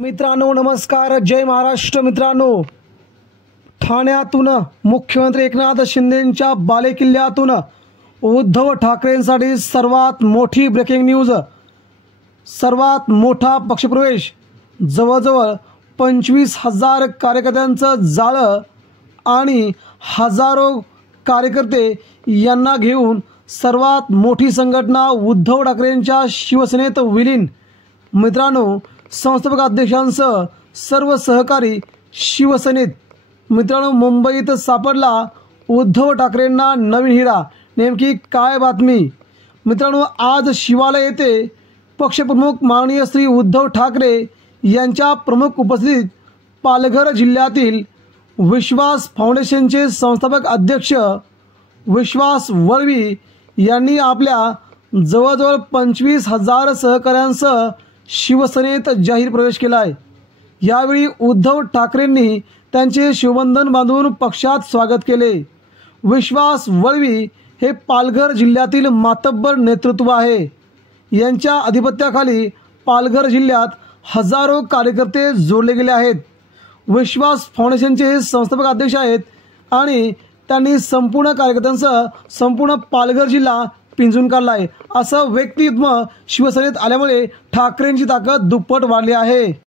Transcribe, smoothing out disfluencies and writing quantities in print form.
मित्रांनो नमस्कार, जय महाराष्ट्र। मित्रांनो, ठाण्यातून मुख्यमंत्री एकनाथ शिंदेंच्या बालेकिल्ल्यातून उद्धव ठाकरेंसाठी सर्वात मोठी ब्रेकिंग न्यूज, सर्वात मोठा पक्षप्रवेश। जवळजवळ 25,000 कार्यकर्त्यांचं जाळं आणि हजारो कार्यकर्ते यांना घेऊन सर्वात मोठी संघटना उद्धव ठाकरेंच्या शिवसेनेत विलीन। मित्रांनो, संस्थापक अध्यक्षांसह सर्व सहकारी शिवसेनेत। मित्रांनो, मुंबईत सापडला उद्धव ठाकरेंना नवीन हिरा। नेमकी काय बातमी? मित्रांनो, आज शिवालय येथे पक्षप्रमुख माननीय श्री उद्धव ठाकरे यांच्या प्रमुख उपस्थितीत पालघर जिल्ह्यातील विश्वास फाउंडेशनचे संस्थापक अध्यक्ष विश्वास वळवी यांनी आपल्या जवळजवळ 25,000 सहकाऱ्यांसह शिवसेनेत जाहीर प्रवेश केला आहे। यावेळी उद्धव ठाकरेंनी त्यांचे शिवबंधन बांधून पक्षात स्वागत केले। विश्वास वळवी हे पालघर जिल्ह्यातील मातब्बर नेतृत्व आहे। यांच्या अधिपत्याखाली पालघर जिल्ह्यात हजारो कार्यकर्ते जोडले गेले आहेत। विश्वास फाउंडेशनचे हे संस्थापक अध्यक्ष आहेत आणि त्यांनी संपूर्ण कार्यकर्त्यांसह संपूर्ण पालघर जिल्हा पिंजून काढला आहे। असं व्यक्तिमत्व शिवसेनेत आल्यामुळे ठाकरेंची ताकद दुप्पट वाढली आहे।